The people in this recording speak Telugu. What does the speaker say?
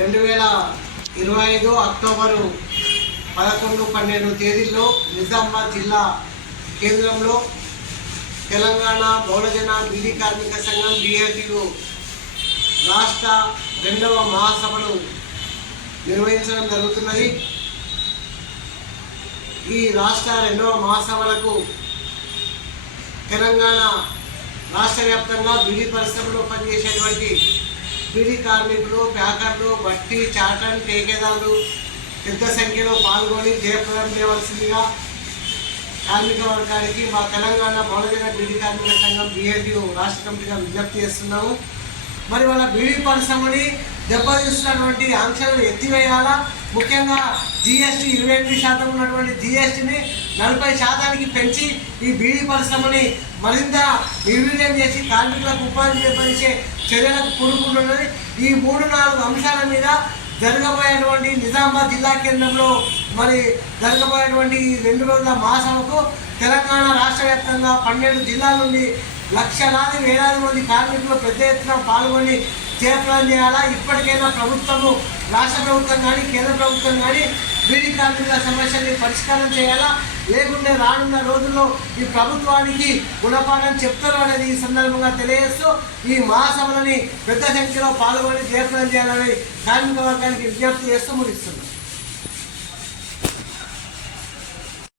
రెండు వేల ఇరవై ఐదు అక్టోబరు పదకొండు పన్నెండు తేదీల్లో నిజామాబాద్ జిల్లా కేంద్రంలో తెలంగాణ బహుళజన బీడీ కార్మిక సంఘం బిఎల్టీయు రాష్ట్ర రెండవ మహాసభను నిర్వహించడం జరుగుతున్నది. ఈ రాష్ట్ర రెండవ మహాసభలకు తెలంగాణ రాష్ట్ర వ్యాప్తంగా బీడీ పరిశ్రమలో పనిచేసేటువంటి బీడీ కార్మికులు ప్యాకర్లు బట్టి చాటన్ టేకేదారులు పెద్ద సంఖ్యలో పాల్గొని జయప్రదం చేయవలసిందిగా కార్మిక వర్గానికి మా తెలంగాణ బహుళజన బీడీ కార్మిక సంఘం బిఎల్యూ రాష్ట్ర కమిటీగా విజ్ఞప్తి చేస్తున్నాము. మరి వాళ్ళ బీడీ పరిశ్రమని దెబ్బతీస్తున్నటువంటి ఆంక్షలను ఎత్తివేయాలా? ముఖ్యంగా జిఎస్టీ ఇరవై ఎనిమిది శాతం ఉన్నటువంటి జిఎస్టీని నలభై శాతానికి పెంచి ఈ బీడీ పరిశ్రమని మరింత నిర్వీర్యం చేసి కార్మికులకు ఉపాధి చేపరిచే చర్యలకు పూనుకుంటున్నది. ఈ మూడు నాలుగు అంశాల మీద జరగబోయేటువంటి నిజామాబాద్ జిల్లా కేంద్రంలో మరి జరగబోయేటువంటి రెండు రోజుల మహాసభకు తెలంగాణ రాష్ట్ర వ్యాప్తంగా పన్నెండు జిల్లాల నుండి లక్షలాది వేలాది మంది కార్మికులు పెద్ద ఎత్తున పాల్గొని జయప్రదం చేయాలా ఇప్పటికైనా ప్రభుత్వము రాష్ట్ర ప్రభుత్వం కానీ కేంద్ర ప్రభుత్వం కానీ బీడీ కార్మికుల సమస్యని పరిష్కారం చేయాలా? లేకుంటే రానున్న రోజుల్లో ఈ ప్రభుత్వానికి గుణపాఠం చెప్తారు అనేది ఈ సందర్భంగా తెలియజేస్తూ ఈ మహాసభలని పెద్ద సంఖ్యలో పాల్గొని జయప్రదం చేయాలని కార్మిక వర్గానికి విజ్ఞప్తి చేస్తూ ముగిస్తున్నాం.